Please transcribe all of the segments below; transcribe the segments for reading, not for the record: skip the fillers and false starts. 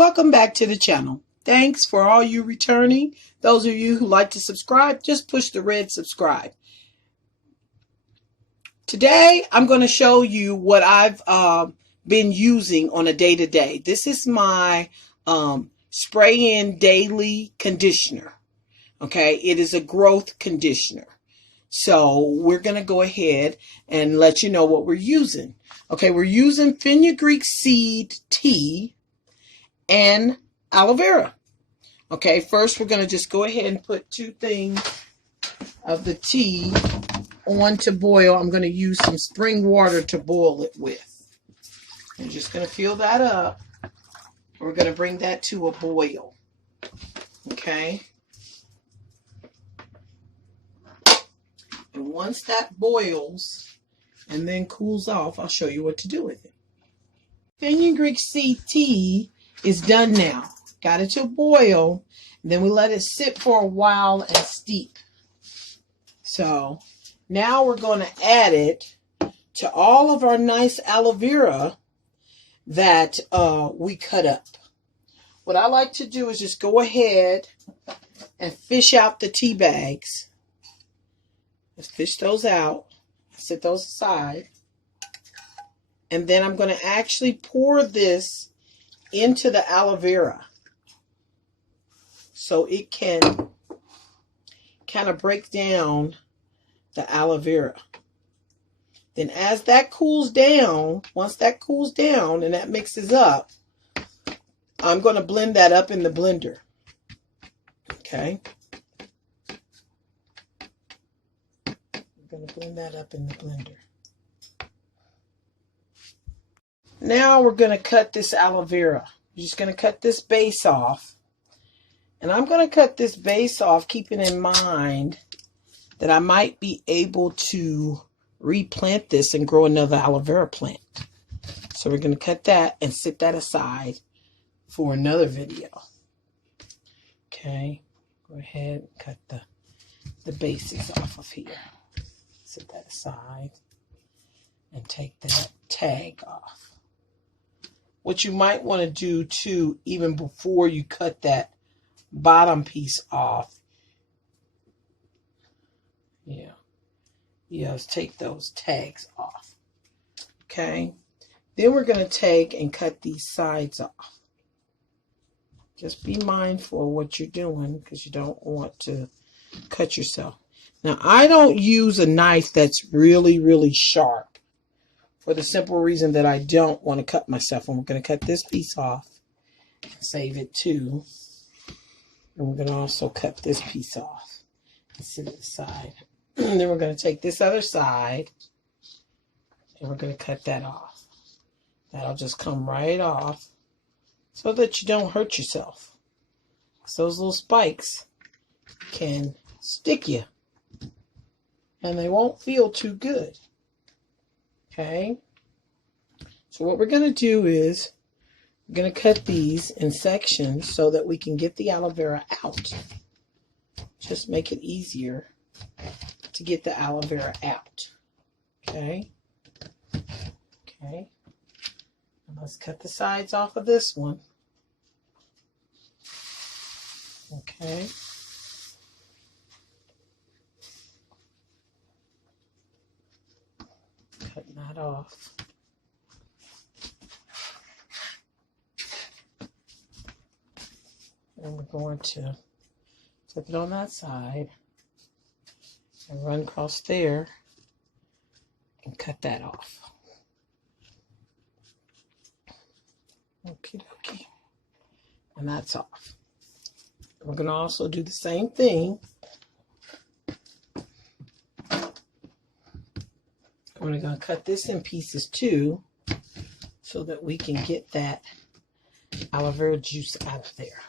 welcome back to the channel. Thanks for all you returning. Those of you who like to subscribe, just push the red subscribe. Today, I'm going to show you what I've been using on a day-to-day. This is my spray-in daily conditioner. Okay, it is a growth conditioner. So we're going to go ahead and let you know what we're using. Okay, we're using fenugreek seed tea and aloe vera. Okay, first we're going to just go ahead and put 2 things of the tea on to boil. I'm going to use some spring water to boil it with. I'm just going to fill that up. We're going to bring that to a boil. Okay. And once that boils and then cools off, I'll show you what to do with it. Fenugreek seed tea is done now. Got it to boil. And then we let it sit for a while and steep. So now we're going to add it to all of our nice aloe vera that we cut up. What I like to do is just go ahead and fish out the tea bags. Let's fish those out. Set those aside. And then I'm going to actually pour this into the aloe vera so it can kind of break down the aloe vera. Then as that cools down, once that cools down and that mixes up, I'm going to blend that up in the blender. Okay. Going to blend that up in the blender. Now we're going to cut this aloe vera. We're just going to cut this base off. And I'm going to cut this base off keeping in mind that I might be able to replant this and grow another aloe vera plant. So we're going to cut that and set that aside for another video. Okay, go ahead and cut the bases off of here. Set that aside and take that tag off. What you might want to do too, even before you cut that bottom piece off, let's take those tags off. Okay, then we're going to take and cut these sides off. Just be mindful of what you're doing because you don't want to cut yourself. Now, I don't use a knife that's really, really sharp for the simple reason that I don't want to cut myself. And we're going to cut this piece off and save it too. And we're going to also cut this piece off and set it aside. And then we're going to take this other side and we're going to cut that off. That'll just come right off so that you don't hurt yourself. So those little spikes can stick you. And they won't feel too good. Okay. So what we're going to do is we're going to cut these in sections so that we can get the aloe vera out. Just make it easier to get the aloe vera out. Okay. Okay. And let's cut the sides off of this one. Okay. Cutting that off. And we're going to flip it on that side and run across there and cut that off. Okie dokie. And that's off. We're going to also do the same thing. We're going to cut this in pieces too so that we can get that aloe vera juice out of there.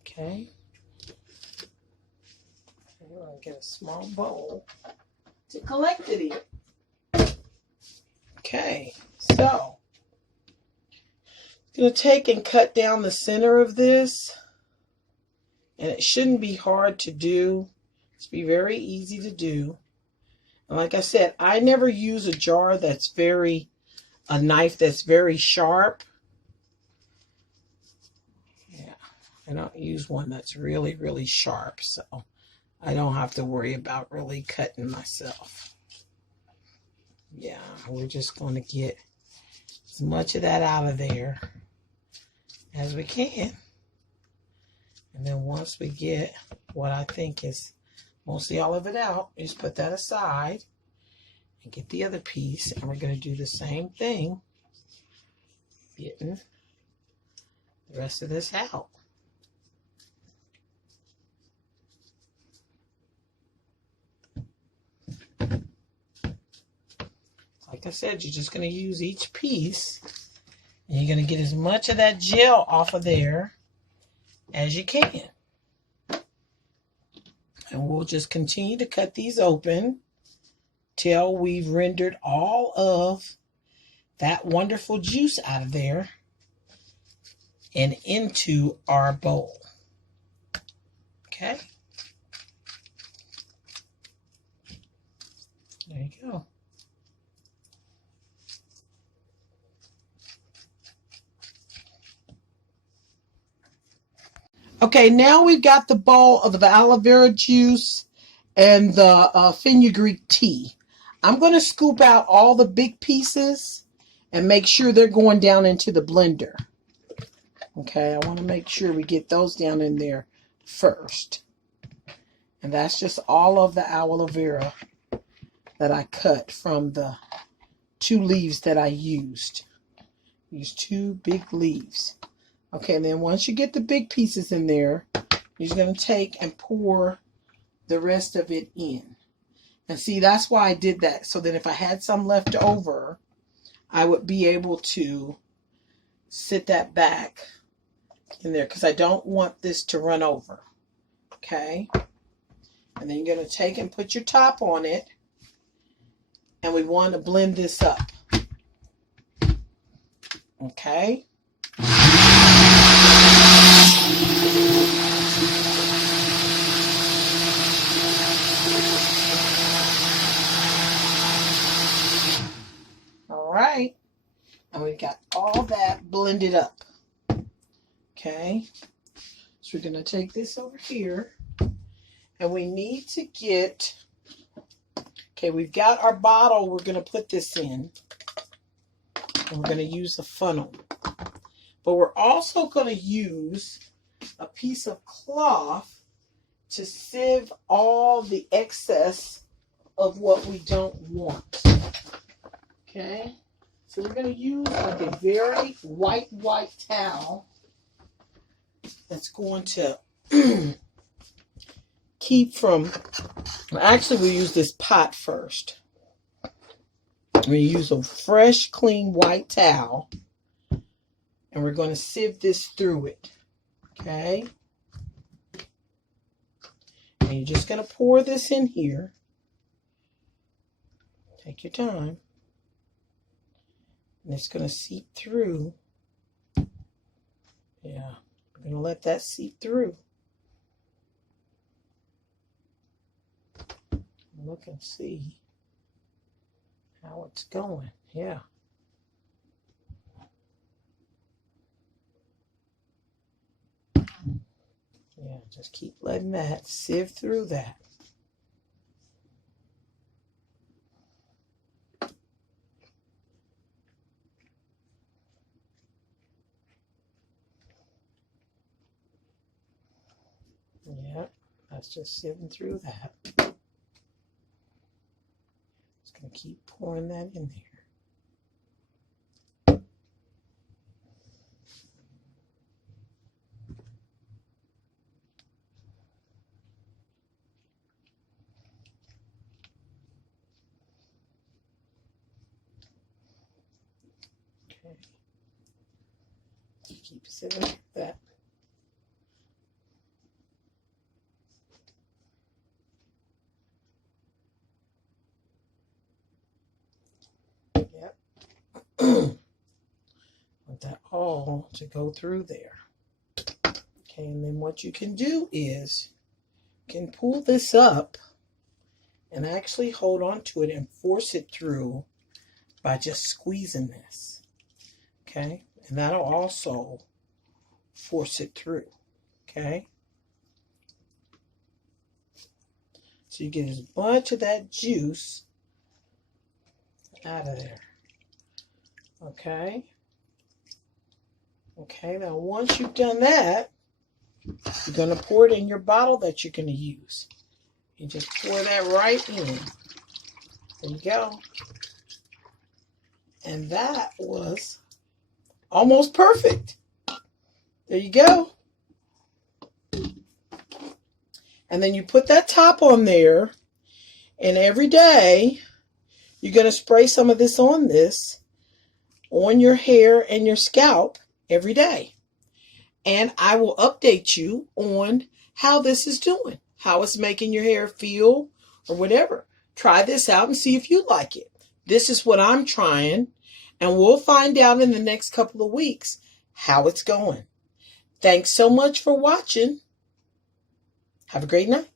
Okay. We're going to get a small bowl to collect it in. Okay, so I'm going to take and cut down the center of this. And it shouldn't be hard to do. It's be very easy to do. And like I said, I never use a knife that's very sharp I don't use one that's really, really sharp, so I don't have to worry about really cutting myself. Yeah, we're just going to get as much of that out of there as we can. And then once we get what I think is mostly all of it out, you just put that aside and get the other piece. And we're going to do the same thing, getting the rest of this out. Like I said, you're just going to use each piece, and you're going to get as much of that gel off of there as you can. And we'll just continue to cut these open till we've rendered all of that wonderful juice out of there and into our bowl. Okay? There you go. Okay, now we've got the bowl of the aloe vera juice and the fenugreek tea. I'm going to scoop out all the big pieces and make sure they're going down into the blender. Okay, I want to make sure we get those down in there first. And that's just all of the aloe vera that I cut from the 2 leaves that I used. These 2 big leaves. Okay, and then once you get the big pieces in there, you're going to take and pour the rest of it in. And see, that's why I did that, so that if I had some left over, I would be able to sit that back in there, because I don't want this to run over. Okay? And then you're going to take and put your top on it, and we want to blend this up. Okay? All right, and we've got all that blended up. Okay, so we're going to take this over here, and we need to get, okay, we've got our bottle we're going to put this in, and we're going to use a funnel. But we're also going to use a piece of cloth to sieve all the excess of what we don't want. Okay, so we're going to use like a very white towel that's going to keep from, actually we'll use this pot first. We're going to use a fresh, clean white towel, and we're going to sieve this through it. Okay, and you're just going to pour this in here. Take your time. And it's going to seep through. Yeah, we're going to let that seep through. Look and see how it's going. Yeah. Yeah, just keep letting that sieve through that. Yep, that's just sieving through that. Just going to keep pouring that in there. Okay. Keep sieving like that. Yep. Want that all to go through there. Okay, and then what you can do is you can pull this up and actually hold on to it and force it through by just squeezing this. Okay, and that'll also force it through. Okay. So you get as much of that juice out of there. Okay. Okay, now once you've done that, you're going to pour it in your bottle that you're going to use. You just pour that right in. There you go. And that was almost perfect. There you go. And then you put that top on there, and every day you're going to spray some of this on your hair and your scalp every day. And I will update you on how this is doing, how it's making your hair feel or whatever. Try this out and see if you like it. This is what I'm trying, and we'll find out in the next couple of weeks how it's going. Thanks so much for watching. Have a great night.